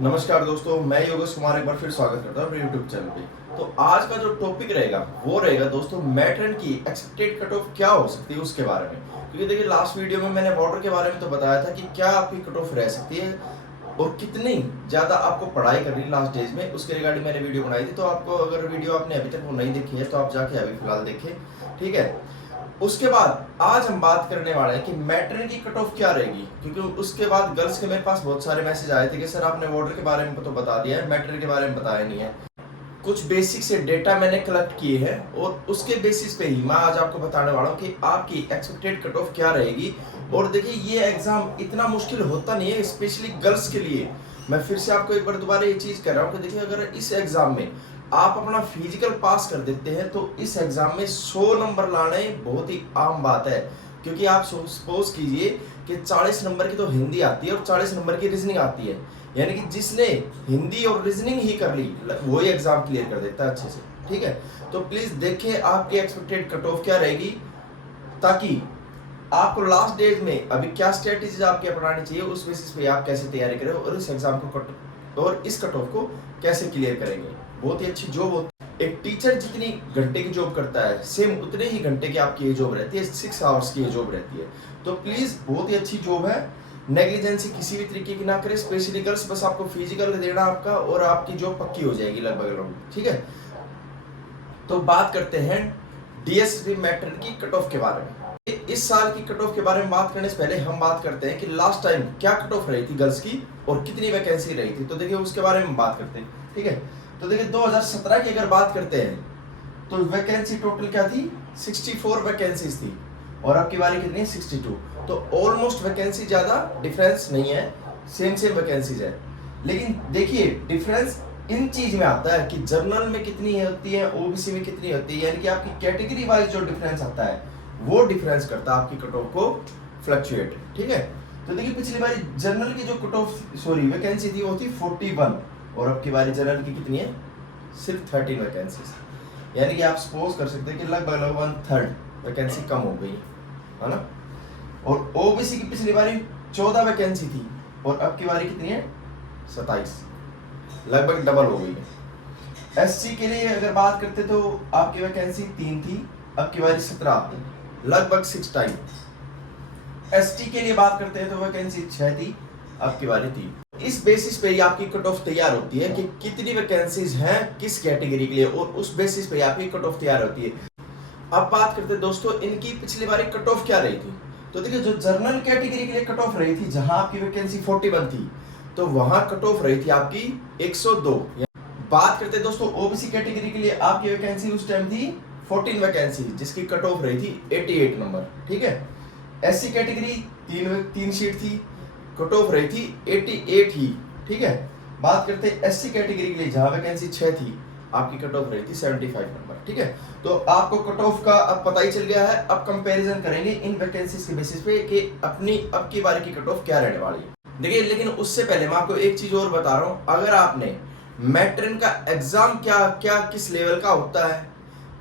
नमस्कार दोस्तों, मैं योगेश कुमार एक बार फिर स्वागत करता हूँ अपने यूट्यूब चैनल पे। तो आज का जो टॉपिक रहेगा वो रहेगा दोस्तों मैट्रन की एक्सपेक्टेड कट ऑफ क्या हो सकती है उसके बारे में। क्योंकि देखिए लास्ट वीडियो में मैंने वाटर के बारे में तो बताया था कि क्या आपकी कट ऑफ रह सकती है और कितनी ज़्यादा आपको पढ़ाई करनी है लास्ट डेज में, उसके रिगार्डिंग मैंने वीडियो बनाई थी। तो आपको अगर वीडियो आपने अभी तक वो नहीं देखी है तो आप जाके अभी फिलहाल देखें, ठीक है। उसके बाद आज हम बात करने वाले हैं कि मैट्रिक की कट ऑफ क्या रहेगी, क्योंकि उसके बाद गर्ल्स के मेरे पास बहुत सारे मैसेज आए थे कि सर आपने वाटर के बारे में तो बता दिया है, मैट्रिक के बारे में बताया नहीं है। कुछ बेसिक से डेटा मैंने कलेक्ट किए हैं और उसके बेसिस पे ही मैं आज आपको बताने वाला हूँ कि आपकी एक्सपेक्टेड कट ऑफ क्या रहेगी। और देखिए ये एग्जाम इतना मुश्किल होता नहीं है, स्पेशली गर्ल्स के लिए। मैं फिर से आपको एक बार दोबारा ये चीज़ कह रहा हूँ कि देखिए अगर इस एग्जाम में आप अपना फिजिकल पास कर देते हैं तो इस एग्जाम में 100 नंबर लाने बहुत ही आम बात है। क्योंकि आप सपोज कीजिए कि 40 नंबर की तो हिंदी आती है और 40 नंबर की रीजनिंग आती है, यानी कि जिसने हिंदी और रीजनिंग ही कर ली वही एग्जाम क्लियर कर देता है अच्छे से, ठीक है। तो प्लीज देखिए आपकी एक्सपेक्टेड कट ऑफ क्या रहेगी, ताकि आपको लास्ट डेज में अभी क्या स्ट्रेटेजीज आपकी अपनानी चाहिए उस बेसिस पे आप कैसे तैयारी करें और इस एग्जाम को इस कट ऑफ को कैसे क्लियर करेंगे। बहुत ही अच्छी जॉब होती है। एक टीचर जितनी घंटे की जॉब करता है सेम उतने ही घंटे की आपकी ये जॉब रहती है, 6 आवर्स की ये जॉब रहती है। तो प्लीज बहुत ही अच्छी जॉब है, नेग्लिजेंसी किसी भी तरीके की ना करें, स्पेशली गर्ल्स। बस आपको फिजिकल देना आपका और आपकी जॉब पक्की हो जाएगी लगभग, ठीक है। तो बात करते हैं डीएसपी मैट्रिक की कट ऑफ के बारे में। इस साल की कट ऑफ के बारे में बात करने से पहले हम बात करते हैं कि लास्ट टाइम क्या कट ऑफ रही थी गर्ल्स की और कितनी वैकेंसी रही थी। तो देखिए उसके बारे में बात करते हैं, ठीक है। तो देखिए 2017 की अगर बात करते हैं तो वैकेंसी टोटल क्या थी, 64 वैकेंसीज थी और आपकी बारी कितनी है, 62। तो ऑलमोस्ट वैकेंसी ज़्यादा डिफरेंस नहीं है, सेम वैकेंसीज है। लेकिन देखिए डिफरेंस इन चीज में आता है कि जर्नल में कितनी होती है, ओबीसी में कितनी होती है, यानी कि आपकी कैटेगरी वाइज जो डिफरेंस आता है वो डिफरेंस करता है आपकी कट ऑफ को फ्लक्चुएट, ठीक है। तो देखिए पिछली बारी जनरल की जो कट ऑफ वैकेंसी थी वो थी 41 और अब की बारी जनरल की कितनी है, सिर्फ 13 वैकेंसीज। यानी कि आप सपोज कर सकते हैं कि लगभग 1/3 वैकेंसी कम हो गई है ना। और ओबीसी की पिछली बारी 14 वैकेंसी थी और अब की बारी कितनी है, 27, लगभग डबल हो गई है। एससी के लिए अगर बात करते तो आपकी वैकेंसी 3 थी, अब की बारी 17 आती, लगभग 6 टाइम। एसटी के लिए बात करते हैं तो वैकेंसी 6 थी, अब की बारी 3। इस बेसिस पे ही आपकी कट ऑफ तैयार होती है कि कितनी वैकेंसीज हैं किस कैटेगरी के लिए, और उस बेसिस पे आपकी कट ऑफ तैयार होती है। अब बात करते हैं दोस्तों इनकी पिछली बारी कट ऑफ क्या रही थी। तो देखिए जो जर्नल कैटेगरी के लिए कट ऑफ रही थी, जहां आपकी वैकेंसी 41 थी, तो वहां कट ऑफ रही थी आपकी 102। बात करते हैं दोस्तों ओबीसी कैटेगरी के लिए, आपकी वैकेंसी उस टाइम थी 14 वैकेंसी, जिसकी कट ऑफ रही थी 88 नंबर, ठीक है। एससी कैटेगरी तीन सीट थी, कट ऑफ रही थी 88 ही, ठीक है। बात करते हैं एससी कैटेगरी के लिए, जहां वैकेंसी 6 थी, आपकी कट ऑफ रही थी 75 नंबर, ठीक है। तो आपको कट ऑफ का अब पता ही चल गया है। अब कंपैरिजन करेंगे इन वैकेंसीज के बेसिस पे कि अपनी अब की बारी की कट ऑफ क्या रहने वाली है। देखिए लेकिन उससे पहले मैं आपको एक चीज और बता रहा हूं, अगर आपने मैट्रिन का एग्जाम क्या क्या किस लेवल का होता है,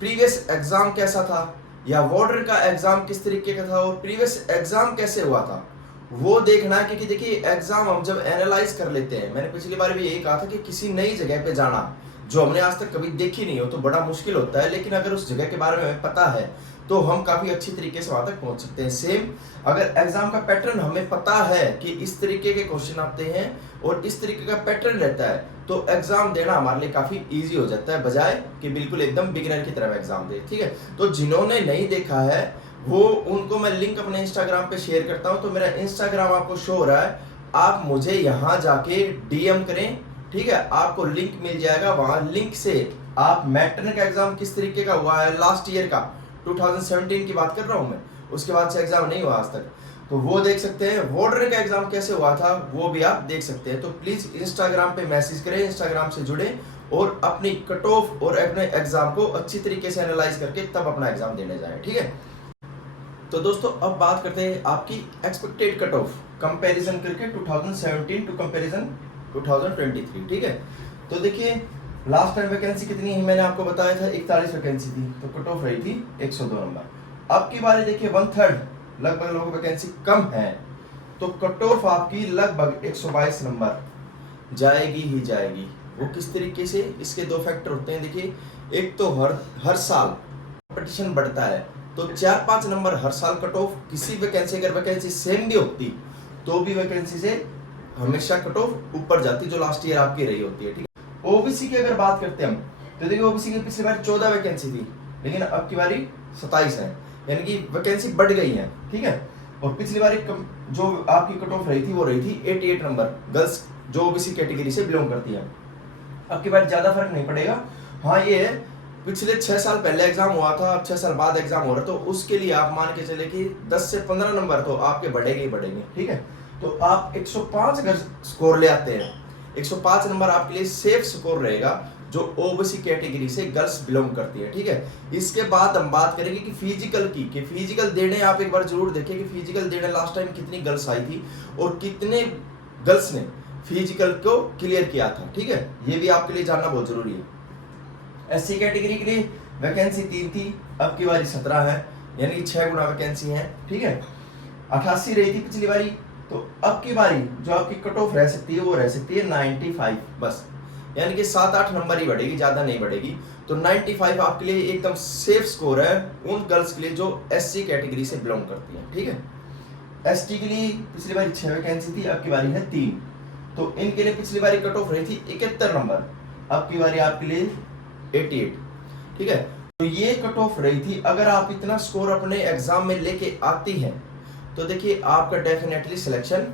प्रीवियस एग्जाम कैसा था, या वार्डर का एग्जाम किस तरीके का था और प्रीवियस एग्जाम कैसे हुआ था, वो देखना है। क्योंकि देखिए एग्जाम हम जब एनालाइज कर लेते हैं, मैंने पिछली बार भी यही कहा था कि किसी नई जगह पे जाना जो हमने आज तक कभी देखी नहीं हो तो बड़ा मुश्किल होता है, लेकिन अगर उस जगह के बारे में हमें पता है तो हम काफी अच्छी तरीके से वहां तक पहुंच सकते हैं। सेम अगर एग्जाम का पैटर्न हमें पता है कि इस तरीके के क्वेश्चन आते हैं और इस तरीके का पैटर्न रहता है, तो एग्जाम देना हमारे लिए काफी इजी हो जाता है, बजाय कि बिल्कुल एकदम बिगिनर की तरह एग्जाम दे, ठीक है। तो जिन्होंने नहीं देखा है वो उनको मैं लिंक अपने इंस्टाग्राम पे शेयर करता हूं। तो मेरा इंस्टाग्राम आपको शो हो रहा है, आप मुझे यहाँ जाके डीएम करें, ठीक है। आपको लिंक मिल जाएगा, वहां लिंक से आप मैट्रिक का एग्जाम किस तरीके का हुआ है लास्ट ईयर का, 2017 की बात कर रहा हूं मैं, उसके बाद से एग्जाम नहीं हुआ आज तक, तो वो देख सकते हैं। वार्डर का एग्जाम कैसे हुआ था वो भी आप देख सकते हैं। तो प्लीज इंस्टाग्राम पे मैसेज करें, इंस्टाग्राम से जुड़े और अपनी कट ऑफ और अपने एग्जाम को अच्छी तरीके से एनालाइज करके तब अपना एग्जाम देने जाए, ठीक है। तो दोस्तों अब बात करते हैं आपकी एक्सपेक्टेड कट ऑफ कंपैरिजन करके 2017 टू कंपैरिजन 2023, ठीक है। तो देखिए लास्ट टाइम वैकेंसी कितनी है मैंने आपको बताया था, 41 वैकेंसी थी, तो कट ऑफ रही थी 102 नंबर। अब की बारी देखिए 1/3 लगभग लोगों की वैकेंसी कम है, तो कट ऑफ आपकी लगभग 122 नंबर। जाएगी ही जाएगी। वो किस तरीके से, इसके दो फैक्टर होते हैं। देखिए, एक तो हर साल कंपटीशन बढ़ता है, तो 4-5 नंबर हर साल कट ऑफ किसी वैकेंसी, अगर वैकेंसी सेम भी होती तो भी वैकेंसी से हमेशा कट ऑफ ऊपर जाती, जो लास्ट ईयर आपकी रही होती है। ठीक है, ओबीसी की अगर बात करते हैं हम, तो देखिए ओबीसी की पिछली बार 14 वैकेंसी थी, लेकिन अब की बारी 27 है, यानी कि वैकेंसी बढ़ गई है। ठीक है, और पिछली बार जो आपकी कट ऑफ रही थी वो रही थी 88 नंबर, गर्ल्स जो ओबीसी कैटेगरी से बिलोंग करती है। अब की बार ज्यादा फर्क नहीं पड़ेगा। हाँ, ये है पिछले 6 साल पहले एग्जाम हुआ था, अब 6 साल बाद एग्जाम हो रहा है, तो उसके लिए आप मान के चले कि 10 से 15 नंबर तो आपके बढ़ेंगे ही बढ़ेंगे। ठीक है, तो आप 105 अगर स्कोर ले आते हैं, 105 नंबर आपके लिए सेफ स्कोर रहेगा, जो ओबीसी कैटेगरी से गर्ल्स बिलोंग करती है। ठीक है, इसके बाद हम बात करेंगे कि फिजिकल की, कि फिजिकल देने आप एक बार जरूर देखें कि फिजिकल देने लास्ट टाइम कितनी गर्ल्स आई थी और कितने गर्ल्स ने फिजिकल को क्लियर किया था। ठीक है, ये भी आपके लिए जानना बहुत जरूरी है। एससी कैटेगरी के लिए वैकेंसी 3 थी, अब की बारी 17 है, यानी कि 6 गुना वैकेंसी है। ठीक है, 88 रही थी पिछली बारी, तो अब की बारी जो आपकी कट ऑफ रह सकती है वो रह सकती है 95 बस, यानी कि 7-8 नंबर ही बढ़ेगी, ज्यादा नहीं बढ़ेगी। तो 95 आपके लिए एकदम सेफ स्कोर है उन गर्ल्स के लिए जो एससी कैटेगरी से बिलोंग करती है। ठीक है, एसटी के लिए पिछली बारी 6 वैकेंसी थी, अब की बारी है 3, तो इनके लिए पिछली बारी कट ऑफ रही थी 71 नंबर, अब की बारी आपके लिए 88। ठीक है, तो ये कट ऑफ रही थी। अगर आप इतना स्कोर अपने एग्जाम में लेके आती हैं तो देखिए आपका डेफिनेटली सिलेक्शन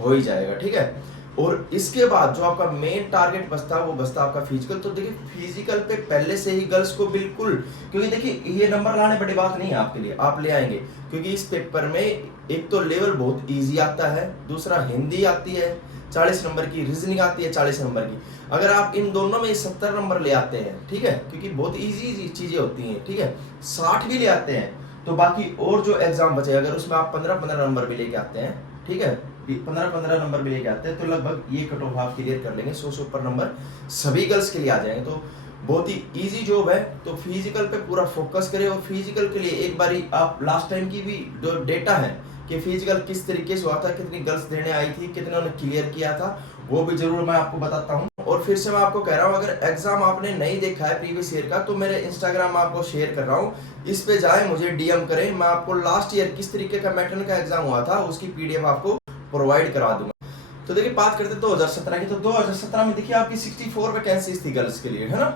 हो ही जाएगा। ठीक है, और इसके बाद जो आपका मेन टारगेट बचता है वो बचता आपका फिजिकल। तो देखिए फिजिकल पे पहले से ही गर्ल्स को बिल्कुल, क्योंकि देखिए ये नंबर लाने बड़ी बात नहीं है आपके लिए, आप ले आएंगे, क्योंकि इस पेपर में एक तो लेवल बहुत इजी आता है, दूसरा हिंदी आती है 40 नंबर की, रीजनिंग आती है 40 नंबर की। अगर आप इन दोनों में 70 नंबर ले आते हैं, ठीक है, क्योंकि बहुत इजी चीजें होती हैं, ठीक है, 60 भी ले आते हैं, तो बाकी और जो एग्जाम बचे अगर उसमें आप 15-15 नंबर भी लेके आते हैं, ठीक है, 15-15 नंबर भी लेके आते हैं, तो लगभग ये कट ऑफ आप क्लियर कर लेंगे, 100 से ऊपर नंबर सभी गर्ल्स के लिए आ जाएंगे। तो बहुत ही इजी जॉब है। तो फिजिकल पे पूरा फोकस करें, और फिजिकल के लिए एक बारी आप लास्ट टाइम की भी जो डेटा है कि फिजिकल किस तरीके से हुआ था, कितनी गर्ल्स देने आई थी, कितने ने क्लियर किया था, वो भी जरूर मैं आपको बताता हूँ। और फिर से मैं आपको कह रहा हूँ, अगर एग्जाम आपने नहीं देखा है प्रीवियस ईयर का, तो मेरे इंस्टाग्राम में आपको शेयर कर रहा हूँ, इस पे जाए, मुझे डीएम करें, मैं आपको लास्ट ईयर किस तरीके का मैट्रिक का एग्जाम हुआ था उसकी पीडीएफ आपको प्रोवाइड करा दूंगा। तो देखिए बात करते हैं 2017 की, तो 2017 में देखिए आपकी 64 वैकेंसीज थी गर्ल्स के लिए, है ना।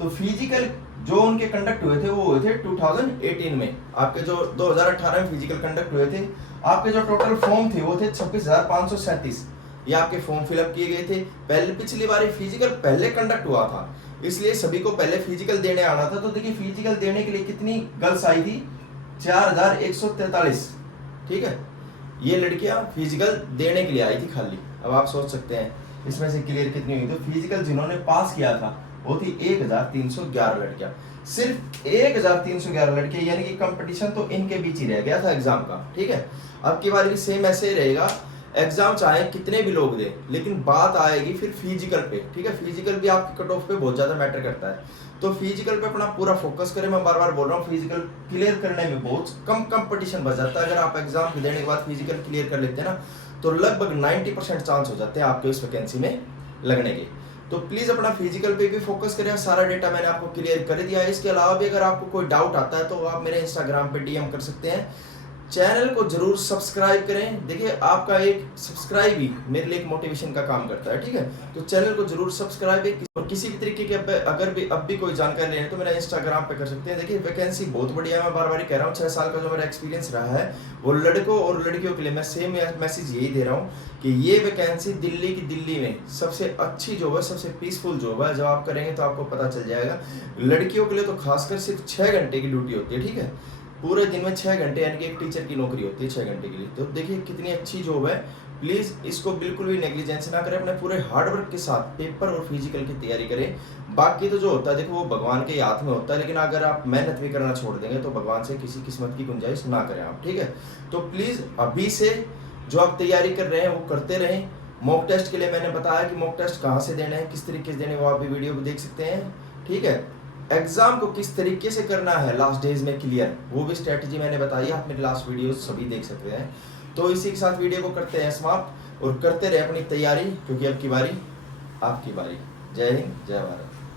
तो फिजिकल जो उनके कंडक्ट हुए थे वो हुए थे 2018 में, आपके जो 2018 में फिजिकल कंडक्ट हुए थे, आपके जो टोटल फॉर्म थे वो थे 26,537, ये आपके फॉर्म फिलअप किए गए थे। पहले पिछली बार फिजिकल पहले कंडक्ट हुआ था, इसलिए सभी को पहले फिजिकल देने आना था। तो देखिए फिजिकल देने के लिए कितनी गर्ल्स आई थी, 4143, ठीक है, ये लड़कियां फिजिकल देने के लिए आई थी खाली। अब आप सोच सकते हैं इसमें से क्लियर कितनी हुई। तो फिजिकल जिन्होंने पास किया था वो थी 1311 लड़कियां, सिर्फ 1311 लड़कियां, यानी कि कंपटीशन तो इनके बीच ही रह गया था एग्जाम का। ठीक है, अब की बार भी सेम ऐसे ही रहेगा, एग्जाम चाहे कितने भी लोग दे, लेकिन बात आएगी फिर फिजिकल पे। ठीक है, फिजिकल भी आपकी कट ऑफ पे बहुत ज्यादा मैटर करता है, तो फिजिकल पे अपना पूरा फोकस करें। मैं बार बार बोल रहा हूँ, फिजिकल क्लियर करने में बहुत कम कंपटीशन बच जाता है। अगर आप एग्जाम देने के बाद फिजिकल क्लियर कर लेते हैं ना, तो लगभग 90% चांस हो जाते हैं आपके उस वैकेंसी में लगने के। तो प्लीज अपना फिजिकल पे भी फोकस करें। सारा डेटा मैंने आपको क्लियर कर दिया है। इसके अलावा भी अगर आपको कोई डाउट आता है तो आप मेरे इंस्टाग्राम पे डीएम कर सकते हैं। चैनल को जरूर सब्सक्राइब करें। देखिए आपका एक सब्सक्राइब ही मेरे लिए एक मोटिवेशन का काम करता है। ठीक है, तो चैनल को जरूर सब्सक्राइब, और किसी भी तरीके की अगर भी अब भी कोई जानकारी लेनी है तो मेरा इंस्टाग्राम पे कर सकते हैं। देखिए वैकेंसी बहुत बढ़िया है, मैं बार बार कह रहा हूँ, 6 साल का जो मेरा एक्सपीरियंस रहा है वो लड़कों और लड़कियों के लिए मैं सेम मैसेज यही दे रहा हूँ कि ये वैकेंसी दिल्ली में सबसे अच्छी जॉब है, सबसे पीसफुल जॉब है। जब आप करेंगे तो आपको पता चल जाएगा। लड़कियों के लिए तो खासकर सिर्फ 6 घंटे की ड्यूटी होती है। ठीक है, पूरे दिन में 6 घंटे, यानी कि एक टीचर की नौकरी होती है 6 घंटे के लिए। तो देखिए कितनी अच्छी जॉब है। प्लीज़ इसको बिल्कुल भी नेग्लिजेंस ना करें, अपने पूरे हार्डवर्क के साथ पेपर और फिजिकल की तैयारी करें। बाकी तो जो होता है देखो वो भगवान के हाथ में होता है, लेकिन अगर आप मेहनत भी करना छोड़ देंगे तो भगवान से किसी किस्मत की गुंजाइश ना करें आप। ठीक है, तो प्लीज़ अभी से जो आप तैयारी कर रहे हैं वो करते रहें। मॉक टेस्ट के लिए मैंने बताया कि मॉक टेस्ट कहाँ से देना है, किस तरीके से देने, वो आप भी वीडियो को देख सकते हैं। ठीक है, एग्जाम को किस तरीके से करना है लास्ट डेज में क्लियर, वो भी स्ट्रेटजी मैंने बताई है, आप मेरे लास्ट वीडियो सभी देख सकते हैं। तो इसी के साथ वीडियो को करते हैं समाप्त, और करते रहे अपनी तैयारी, क्योंकि अब की बारी आपकी बारी। जय हिंद, जय भारत।